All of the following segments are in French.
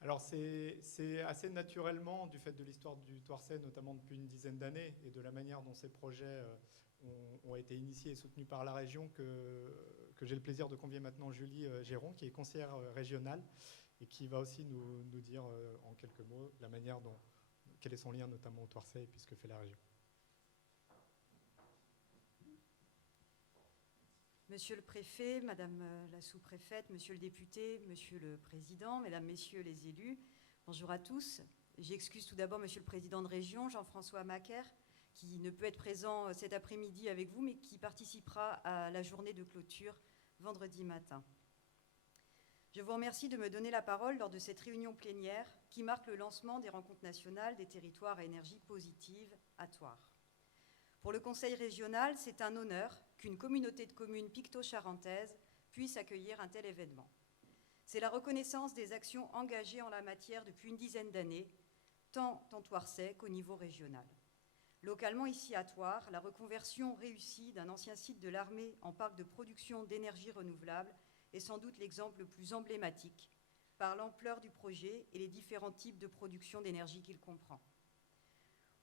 Alors c'est assez naturellement, du fait de l'histoire du Thouarset, notamment depuis une dizaine d'années, et de la manière dont ces projets ont été initiés et soutenus par la région, que j'ai le plaisir de convier maintenant Julie Géron, qui est conseillère régionale, et qui va aussi nous dire en quelques mots la manière dont, quel est son lien notamment au Thouarset et puis ce que fait la région. Monsieur le préfet, madame la sous-préfète, monsieur le député, monsieur le président, mesdames, messieurs les élus, bonjour à tous. J'excuse tout d'abord monsieur le président de région, Jean-François Macaire, qui ne peut être présent cet après-midi avec vous, mais qui participera à la journée de clôture vendredi matin. Je vous remercie de me donner la parole lors de cette réunion plénière qui marque le lancement des rencontres nationales des territoires à énergie positive à Thouars. Pour le Conseil régional, c'est un honneur qu'une communauté de communes picto-charentaises puisse accueillir un tel événement. C'est la reconnaissance des actions engagées en la matière depuis une dizaine d'années, tant en Thouarset qu'au niveau régional. Localement, ici à Thouars, la reconversion réussie d'un ancien site de l'armée en parc de production d'énergie renouvelable est sans doute l'exemple le plus emblématique par l'ampleur du projet et les différents types de production d'énergie qu'il comprend.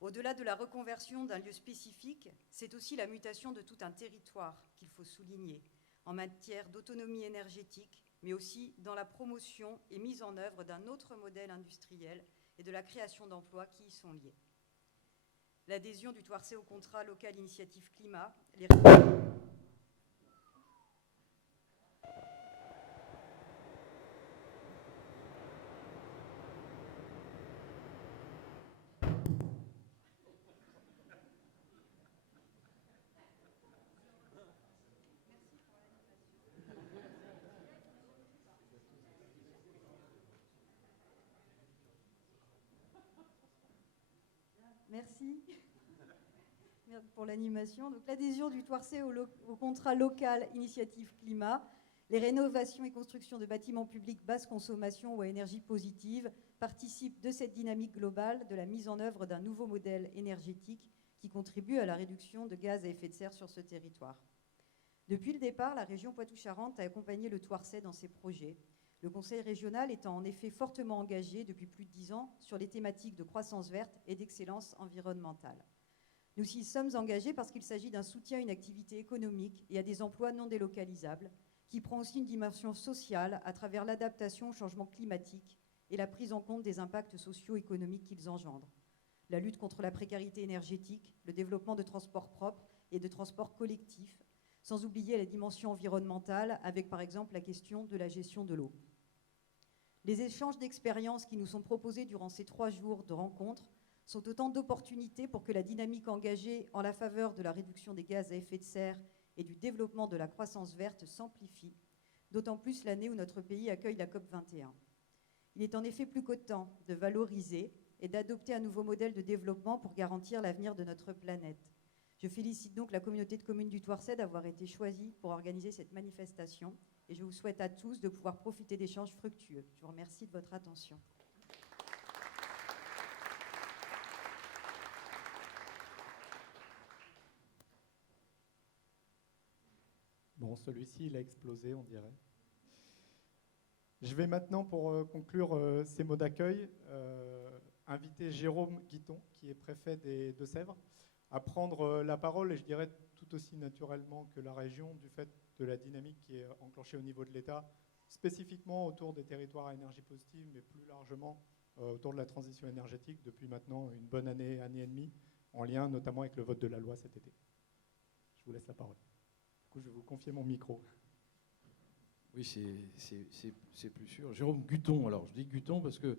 Au-delà de la reconversion d'un lieu spécifique, c'est aussi la mutation de tout un territoire qu'il faut souligner en matière d'autonomie énergétique, mais aussi dans la promotion et mise en œuvre d'un autre modèle industriel et de la création d'emplois qui y sont liés. L'adhésion du Thouarset au contrat local initiative climat, les Merci pour l'animation. Donc, l'adhésion du Thouarset au contrat local initiative climat, les rénovations et constructions de bâtiments publics basse consommation ou à énergie positive participent de cette dynamique globale de la mise en œuvre d'un nouveau modèle énergétique qui contribue à la réduction de gaz à effet de serre sur ce territoire. Depuis le départ, la région Poitou-Charentes a accompagné le Thouarset dans ses projets. Le Conseil régional étant en effet fortement engagé depuis plus de 10 ans sur les thématiques de croissance verte et d'excellence environnementale. Nous y sommes engagés parce qu'il s'agit d'un soutien à une activité économique et à des emplois non délocalisables, qui prend aussi une dimension sociale à travers l'adaptation au changement climatique et la prise en compte des impacts socio-économiques qu'ils engendrent. La lutte contre la précarité énergétique, le développement de transports propres et de transports collectifs, sans oublier la dimension environnementale avec par exemple la question de la gestion de l'eau. Les échanges d'expériences qui nous sont proposés durant ces 3 jours de rencontres sont autant d'opportunités pour que la dynamique engagée en la faveur de la réduction des gaz à effet de serre et du développement de la croissance verte s'amplifie, d'autant plus l'année où notre pays accueille la COP21. Il est en effet plus qu'au temps de valoriser et d'adopter un nouveau modèle de développement pour garantir l'avenir de notre planète. Je félicite donc la communauté de communes du Thouarset d'avoir été choisie pour organiser cette manifestation et je vous souhaite à tous de pouvoir profiter d'échanges fructueux. Je vous remercie de votre attention. Bon, celui-ci, il a explosé, on dirait. Je vais maintenant, pour conclure ces mots d'accueil, inviter Jérôme Guiton, qui est préfet des Deux-Sèvres, à prendre la parole, et je dirais tout aussi naturellement que la région, du fait de la dynamique qui est enclenchée au niveau de l'État, spécifiquement autour des territoires à énergie positive, mais plus largement autour de la transition énergétique depuis maintenant une bonne année, année et demie, en lien notamment avec le vote de la loi cet été. Je vous laisse la parole. Du coup, je vais vous confier mon micro. Oui, c'est plus sûr. Jérôme Guiton, alors je dis Guiton parce que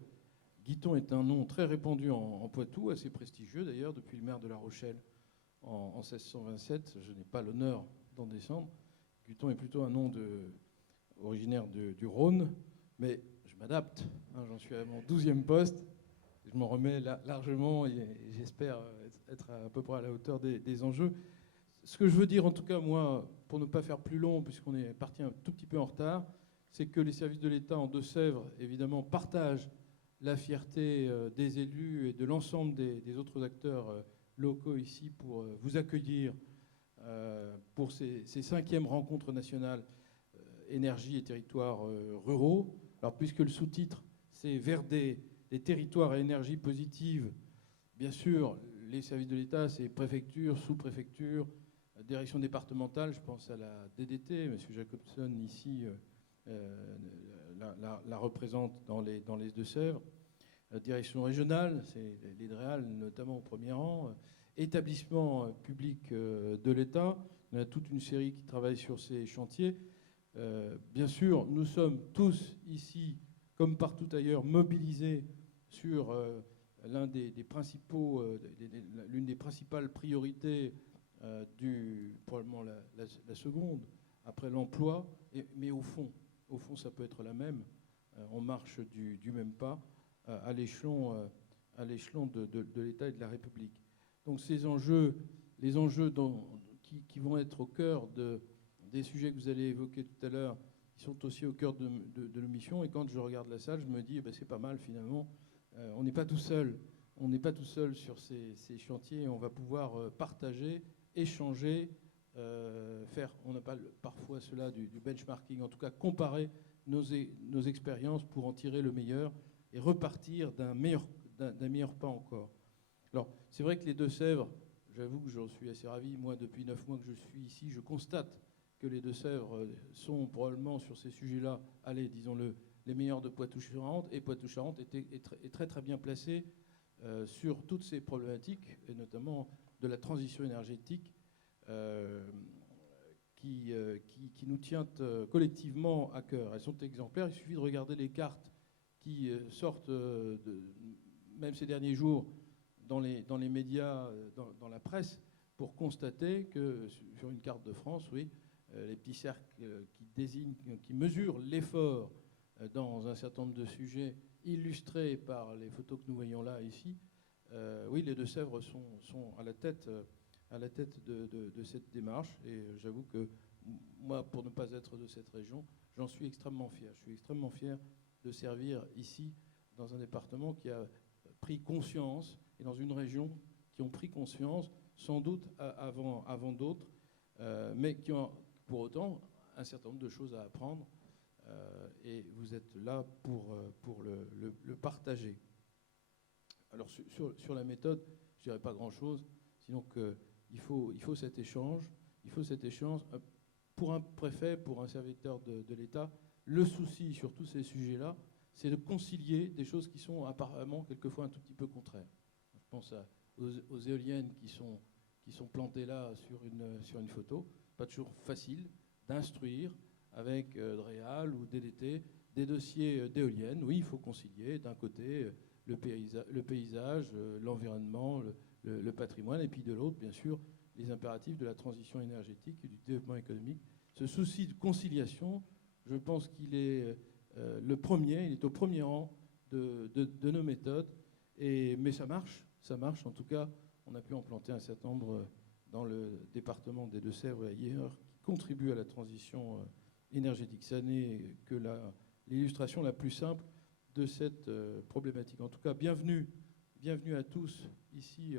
Guiton est un nom très répandu en Poitou, assez prestigieux d'ailleurs, depuis le maire de La Rochelle en 1627. Je n'ai pas l'honneur d'en descendre. Guiton est plutôt un nom originaire du Rhône, mais je m'adapte. J'en suis à mon 12e poste. Je m'en remets largement et j'espère être à peu près à la hauteur des enjeux. Ce que je veux dire, en tout cas, moi, pour ne pas faire plus long, puisqu'on est parti un tout petit peu en retard, c'est que les services de l'État en Deux-Sèvres, évidemment, partagent la fierté des élus et de l'ensemble des autres acteurs locaux ici pour vous accueillir pour ces 5e rencontres nationales énergie et territoires ruraux. Alors, puisque le sous-titre, c'est vers des territoires à énergie positive. Bien sûr, les services de l'État, c'est préfecture, sous-préfecture, direction départementale, je pense à la DDT, M. Jacobson ici la représente dans les Deux-Sèvres. Direction régionale, c'est les DREAL notamment au premier rang. Établissement public de l'État, on a toute une série qui travaille sur ces chantiers. Bien sûr, nous sommes tous ici, comme partout ailleurs, mobilisés sur l'une des principales priorités probablement la seconde, après l'emploi, mais au fond, ça peut être la même. On marche du même pas à l'échelon de l'État et de la République. Donc ces enjeux, les enjeux qui vont être au cœur des sujets que vous allez évoquer tout à l'heure, qui sont aussi au cœur de nos missions. Et quand je regarde la salle, je me dis, c'est pas mal finalement. On n'est pas tout seul. On n'est pas tout seul sur ces chantiers. On va pouvoir partager, échanger, on n'a pas parfois cela du benchmarking, en tout cas comparer nos expériences pour en tirer le meilleur et repartir d'un meilleur pas encore. Alors, c'est vrai que les Deux-Sèvres, j'avoue que j'en suis assez ravi. Moi, depuis 9 mois que je suis ici, je constate que les Deux-Sèvres sont probablement sur ces sujets-là, allez, disons-le, les meilleurs de Poitou-Charentes. Et Poitou-Charentes est très très bien placé sur toutes ces problématiques, et notamment de la transition énergétique qui nous tient collectivement à cœur. Elles sont exemplaires. Il suffit de regarder les cartes qui sortent, même ces derniers jours, dans les médias, dans la presse, pour constater que sur une carte de France, oui, les petits cercles qui mesurent l'effort dans un certain nombre de sujets illustrés par les photos que nous voyons là, ici, oui, les Deux-Sèvres sont à la tête de cette démarche. Et j'avoue que moi, pour ne pas être de cette région, j'en suis extrêmement fier. Je suis extrêmement fier de servir ici, dans un département qui a pris conscience, et dans une région qui ont pris conscience, sans doute avant d'autres, mais qui ont pour autant un certain nombre de choses à apprendre. Et vous êtes là pour le partager. Alors sur la méthode, je dirais pas grand-chose, sinon qu'il faut cet échange. Il faut cet échange. Pour un préfet, pour un serviteur de l'État, le souci sur tous ces sujets-là, c'est de concilier des choses qui sont apparemment quelquefois un tout petit peu contraires. Je pense aux éoliennes qui sont plantées là sur une photo. Pas toujours facile d'instruire avec DREAL ou DDT des dossiers d'éoliennes. Oui, il faut concilier d'un côté le paysage, l'environnement, le patrimoine, et puis de l'autre, bien sûr, les impératifs de la transition énergétique et du développement économique. Ce souci de conciliation, je pense qu'il est il est au premier rang de nos méthodes. Mais ça marche. En tout cas, on a pu en planter un certain nombre dans le département des Deux-Sèvres et ailleurs qui contribuent à la transition énergétique. Ça n'est que l'illustration la plus simple de cette problématique. En tout cas, bienvenue à tous ici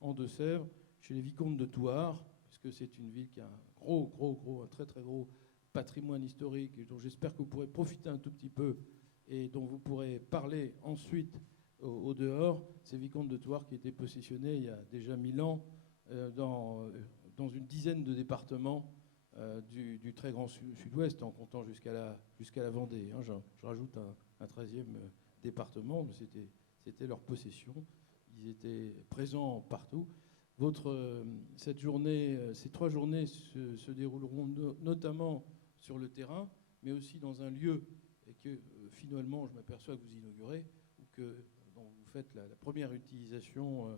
en Deux-Sèvres, chez les vicomtes de Thouars, puisque c'est une ville qui a un très très gros patrimoine historique, et dont j'espère que vous pourrez profiter un tout petit peu et dont vous pourrez parler ensuite au dehors. Ces vicomtes de Thouars qui étaient positionnés il y a déjà 1000 ans dans une dizaine de départements du très grand sud-ouest, en comptant jusqu'à la Vendée. Hein. Je rajoute un 13e département, mais c'était leur possession. Ils étaient présents partout. Ces 3 journées se dérouleront notamment sur le terrain, mais aussi dans un lieu que finalement je m'aperçois que vous inaugurez, ou dont vous faites la première utilisation.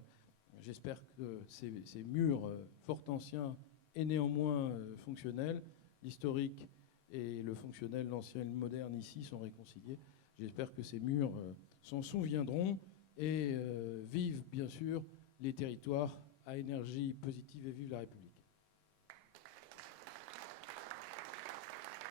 J'espère que ces murs fort anciens et néanmoins fonctionnels, l'historique et le fonctionnel, l'ancien et le moderne ici sont réconciliés. J'espère que ces murs s'en souviendront et vivent bien sûr les territoires à énergie positive, et vive la République.